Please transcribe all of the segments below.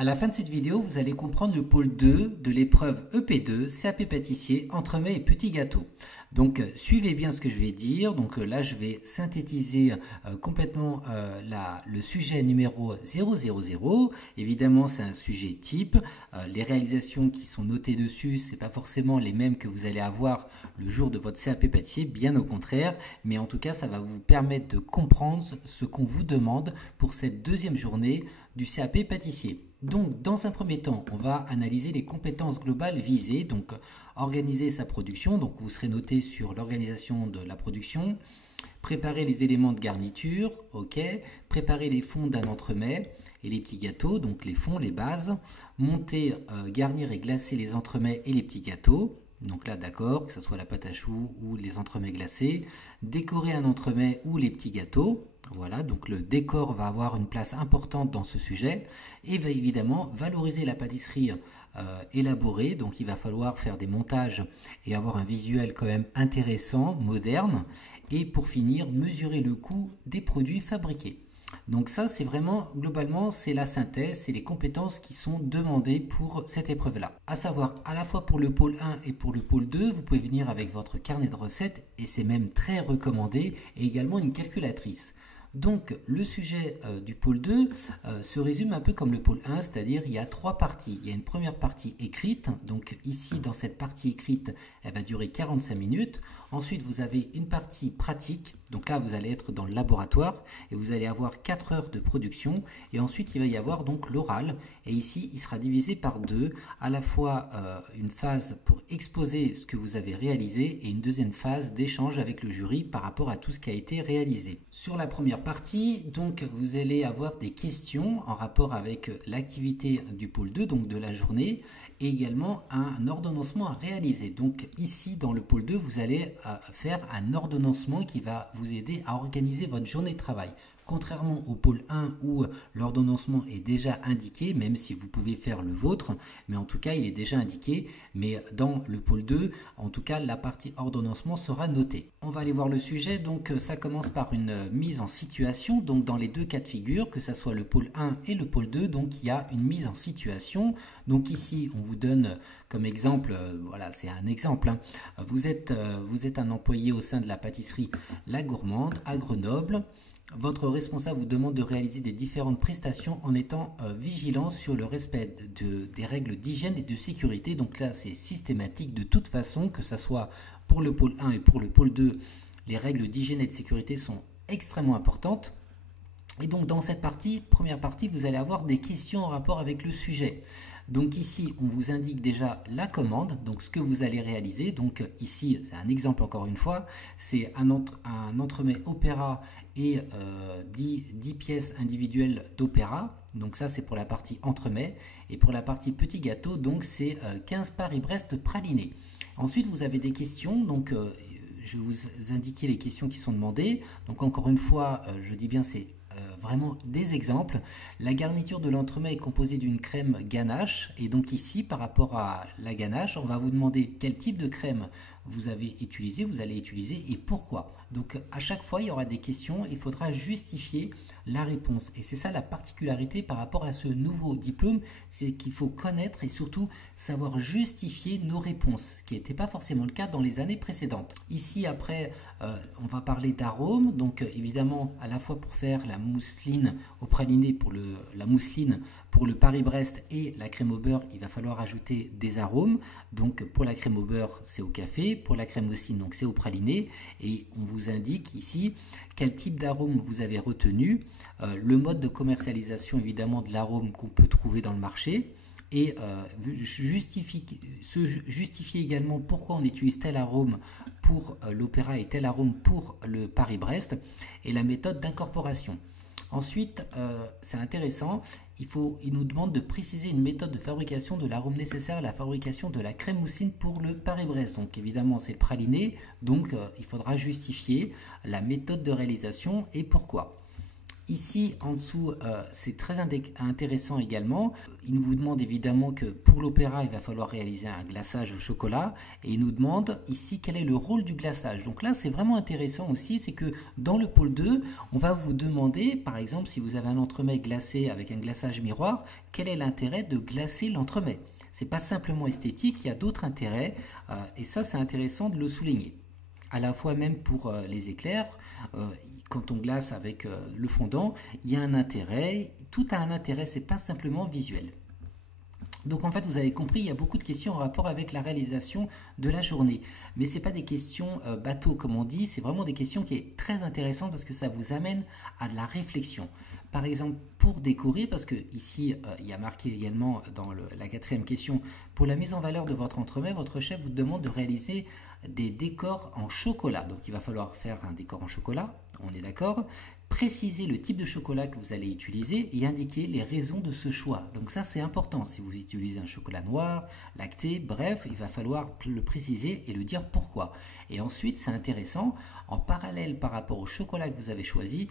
À la fin de cette vidéo, vous allez comprendre le pôle 2 de l'épreuve EP2 CAP pâtissier entremets et petits gâteaux. Donc suivez bien ce que je vais dire. Donc là je vais synthétiser complètement le sujet numéro 000. Évidemment c'est un sujet type. Les réalisations qui sont notées dessus, c'est pas forcément les mêmes que vous allez avoir le jour de votre CAP pâtissier, bien au contraire. Mais en tout cas ça va vous permettre de comprendre ce qu'on vous demande pour cette deuxième journée du CAP pâtissier. Donc, dans un premier temps, on va analyser les compétences globales visées. Donc, organiser sa production. Donc, vous serez noté sur l'organisation de la production. Préparer les éléments de garniture. OK. Préparer les fonds d'un entremets et les petits gâteaux. Donc, les fonds, les bases. Monter, garnir et glacer les entremets et les petits gâteaux. Donc là, d'accord, que ce soit la pâte à choux ou les entremets glacés. Décorer un entremets ou les petits gâteaux. Voilà, donc le décor va avoir une place importante dans ce sujet et va évidemment valoriser la pâtisserie élaborée. Donc il va falloir faire des montages et avoir un visuel quand même intéressant, moderne. Et pour finir, mesurer le coût des produits fabriqués. Donc ça, c'est vraiment, globalement, c'est la synthèse, c'est les compétences qui sont demandées pour cette épreuve-là. À savoir, à la fois pour le pôle 1 et pour le pôle 2, vous pouvez venir avec votre carnet de recettes, et c'est même très recommandé, et également une calculatrice. Donc le sujet du pôle 2 se résume un peu comme le pôle 1, c'est-à-dire il y a trois parties. Il y a une première partie écrite, donc ici dans cette partie écrite, elle va durer 45 minutes. Ensuite vous avez une partie pratique, donc là vous allez être dans le laboratoire et vous allez avoir 4 heures de production. Et ensuite il va y avoir donc l'oral, et ici il sera divisé par deux, à la fois une phase pour exposer ce que vous avez réalisé et une deuxième phase d'échange avec le jury par rapport à tout ce qui a été réalisé. Sur la première partie, donc vous allez avoir des questions en rapport avec l'activité du pôle 2, donc de la journée, et également un ordonnancement à réaliser. Donc ici dans le pôle 2, vous allez faire un ordonnancement qui va vous aider à organiser votre journée de travail. Contrairement au pôle 1 où l'ordonnancement est déjà indiqué, même si vous pouvez faire le vôtre, mais en tout cas il est déjà indiqué. Mais dans le pôle 2, en tout cas la partie ordonnancement sera notée. On va aller voir le sujet, donc ça commence par une mise en situation. Donc dans les deux cas de figure, que ce soit le pôle 1 et le pôle 2, donc il y a une mise en situation. Donc ici on vous donne comme exemple, voilà c'est un exemple, hein. Vous êtes un employé au sein de la pâtisserie La Gourmande à Grenoble. Votre responsable vous demande de réaliser des différentes prestations en étant vigilant sur le respect des règles d'hygiène et de sécurité. Donc là, c'est systématique de toute façon, que ce soit pour le pôle 1 et pour le pôle 2, les règles d'hygiène et de sécurité sont extrêmement importantes. Et donc dans cette première partie, vous allez avoir des questions en rapport avec le sujet. Donc ici, on vous indique déjà la commande, donc ce que vous allez réaliser. Donc ici, c'est un exemple encore une fois, c'est un entremets opéra et 10 pièces individuelles d'opéra. Donc ça, c'est pour la partie entremets. Et pour la partie petit gâteau, donc c'est 15 Paris-Brest pralinés. Ensuite, vous avez des questions, donc je vais vous indiquer les questions qui sont demandées. Donc encore une fois, je dis bien c'est vraiment des exemples. La garniture de l'entremet est composée d'une crème ganache, et donc ici par rapport à la ganache, on va vous demander quel type de crème vous allez utiliser et pourquoi. Donc à chaque fois il y aura des questions, il faudra justifier la réponse, et c'est ça la particularité par rapport à ce nouveau diplôme, c'est qu'il faut connaître et surtout savoir justifier nos réponses, ce qui n'était pas forcément le cas dans les années précédentes. Ici après on va parler d'arômes, donc évidemment à la fois pour faire la mousseline au praliné, pour la mousseline pour le Paris-Brest et la crème au beurre, il va falloir ajouter des arômes. Donc pour la crème au beurre c'est au café, pour la crème mousseline donc c'est au praliné, et on vous indique ici quel type d'arôme vous avez retenu, le mode de commercialisation évidemment de l'arôme qu'on peut trouver dans le marché, et justifier également pourquoi on utilise tel arôme pour l'opéra et tel arôme pour le Paris-Brest, et la méthode d'incorporation. Ensuite, c'est intéressant, il nous demande de préciser une méthode de fabrication de l'arôme nécessaire à la fabrication de la crème mousseline pour le Paris-Brest. Donc évidemment c'est le praliné, donc il faudra justifier la méthode de réalisation et pourquoi. Ici, en dessous, c'est très intéressant également. Il vous demande évidemment que pour l'opéra, il va falloir réaliser un glaçage au chocolat. Et il nous demande ici quel est le rôle du glaçage. Donc là, c'est vraiment intéressant aussi, c'est que dans le pôle 2, on va vous demander, par exemple, si vous avez un entremets glacé avec un glaçage miroir, quel est l'intérêt de glacer l'entremets? C'est pas simplement esthétique, il y a d'autres intérêts. Et ça, c'est intéressant de le souligner. À la fois même pour les éclairs, quand on glace avec le fondant, il y a un intérêt, tout a un intérêt, c'est pas simplement visuel. Donc en fait, vous avez compris, il y a beaucoup de questions en rapport avec la réalisation de la journée. Mais ce n'est pas des questions bateau comme on dit, c'est vraiment des questions qui est très intéressantes parce que ça vous amène à de la réflexion. Par exemple, pour décorer, parce que ici, il y a marqué également dans la quatrième question, pour la mise en valeur de votre entremets, votre chef vous demande de réaliser des décors en chocolat. Donc il va falloir faire un décor en chocolat, on est d'accord. Préciser le type de chocolat que vous allez utiliser et indiquer les raisons de ce choix. Donc ça c'est important, si vous utilisez un chocolat noir, lacté, bref, il va falloir le préciser et le dire pourquoi. Et ensuite c'est intéressant, en parallèle par rapport au chocolat que vous avez choisi,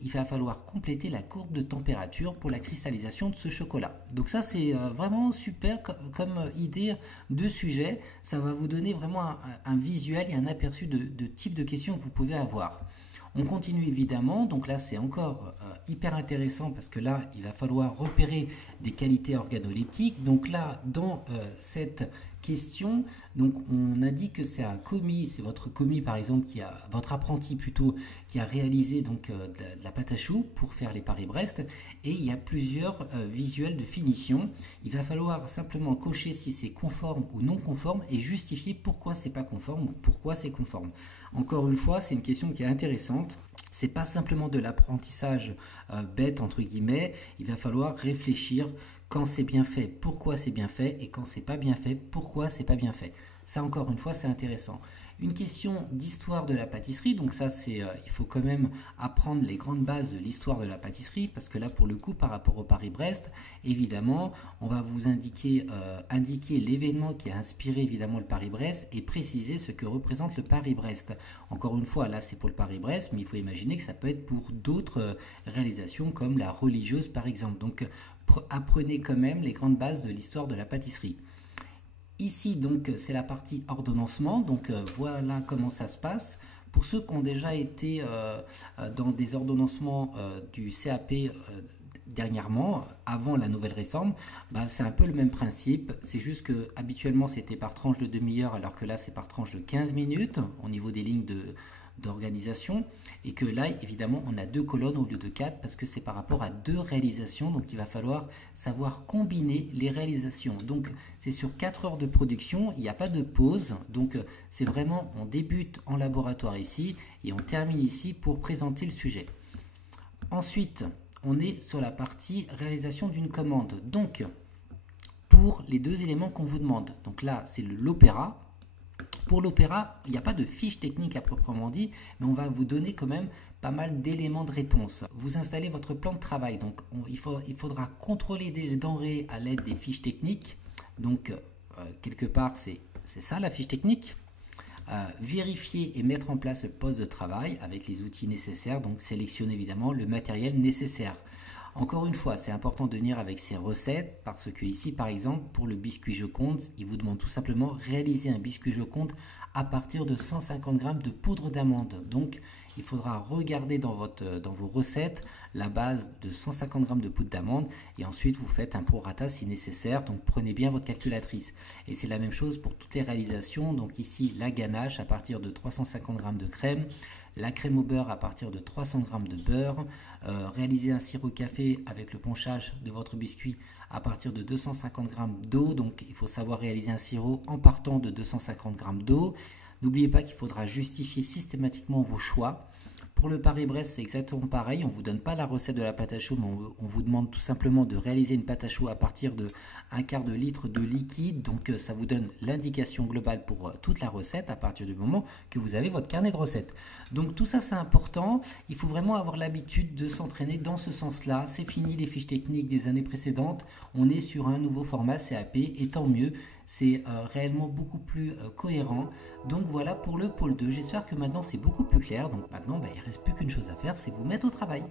il va falloir compléter la courbe de température pour la cristallisation de ce chocolat. Donc ça c'est vraiment super comme idée de sujet, ça va vous donner vraiment un visuel et un aperçu de type de questions que vous pouvez avoir. On continue évidemment, donc là c'est encore hyper intéressant parce que là il va falloir repérer des qualités organoleptiques. Donc là dans cette question, donc on a dit que c'est un commis, c'est votre commis par exemple votre apprenti plutôt qui a réalisé donc de la pâte à choux pour faire les Paris-Brest et il y a plusieurs visuels de finition. Il va falloir simplement cocher si c'est conforme ou non conforme et justifier pourquoi c'est pas conforme ou pourquoi c'est conforme. Encore une fois, c'est une question qui est intéressante. C'est pas simplement de l'apprentissage bête entre guillemets. Il va falloir réfléchir quand c'est bien fait, pourquoi c'est bien fait, et quand c'est pas bien fait, pourquoi c'est pas bien fait. Ça encore une fois, c'est intéressant. Une question d'histoire de la pâtisserie, donc ça c'est, il faut quand même apprendre les grandes bases de l'histoire de la pâtisserie, parce que là pour le coup par rapport au Paris-Brest, évidemment, on va vous indiquer l'événement qui a inspiré évidemment le Paris-Brest et préciser ce que représente le Paris-Brest. Encore une fois, là c'est pour le Paris-Brest, mais il faut imaginer que ça peut être pour d'autres réalisations comme la religieuse par exemple. Donc apprenez quand même les grandes bases de l'histoire de la pâtisserie. Ici, donc, c'est la partie ordonnancement. Donc, voilà comment ça se passe. Pour ceux qui ont déjà été dans des ordonnancements du CAP dernièrement, avant la nouvelle réforme, bah, c'est un peu le même principe. C'est juste que habituellement, c'était par tranche de demi-heure, alors que là, c'est par tranche de 15 minutes au niveau des lignes d'organisation et que là évidemment on a 2 colonnes au lieu de 4 parce que c'est par rapport à 2 réalisations, donc il va falloir savoir combiner les réalisations. Donc c'est sur 4 heures de production, il n'y a pas de pause, donc c'est vraiment on débute en laboratoire ici et on termine ici pour présenter le sujet. Ensuite on est sur la partie réalisation d'une commande, donc pour les 2 éléments qu'on vous demande, donc là c'est l'opéra. Pour l'opéra, il n'y a pas de fiche technique à proprement dit, mais on va vous donner quand même pas mal d'éléments de réponse. Vous installez votre plan de travail, donc il faudra contrôler des denrées à l'aide des fiches techniques. Donc quelque part, c'est ça la fiche technique. Vérifier et mettre en place le poste de travail avec les outils nécessaires, donc sélectionner évidemment le matériel nécessaire. Encore une fois, c'est important de venir avec ces recettes parce que ici, par exemple, pour le biscuit Joconde, il vous demande tout simplement réaliser un biscuit Joconde à partir de 150 g de poudre d'amande. Donc, il faudra regarder dans vos recettes la base de 150 g de poudre d'amande et ensuite vous faites un prorata si nécessaire. Donc, prenez bien votre calculatrice. Et c'est la même chose pour toutes les réalisations. Donc ici, la ganache à partir de 350 g de crème, la crème au beurre à partir de 300 g de beurre, réaliser un sirop café avec le ponchage de votre biscuit à partir de 250 g d'eau, donc il faut savoir réaliser un sirop en partant de 250 g d'eau. N'oubliez pas qu'il faudra justifier systématiquement vos choix. Pour le Paris-Brest, c'est exactement pareil. On ne vous donne pas la recette de la pâte à choux, mais on vous demande tout simplement de réaliser une pâte à choux à partir de 1/4 de litre de liquide. Donc, ça vous donne l'indication globale pour toute la recette à partir du moment que vous avez votre carnet de recettes. Donc, tout ça, c'est important. Il faut vraiment avoir l'habitude de s'entraîner dans ce sens-là. C'est fini les fiches techniques des années précédentes. On est sur un nouveau format CAP et tant mieux. C'est réellement beaucoup plus cohérent. Donc voilà pour le pôle 2. J'espère que maintenant c'est beaucoup plus clair. Donc maintenant, il ne reste plus qu'une chose à faire, c'est vous mettre au travail.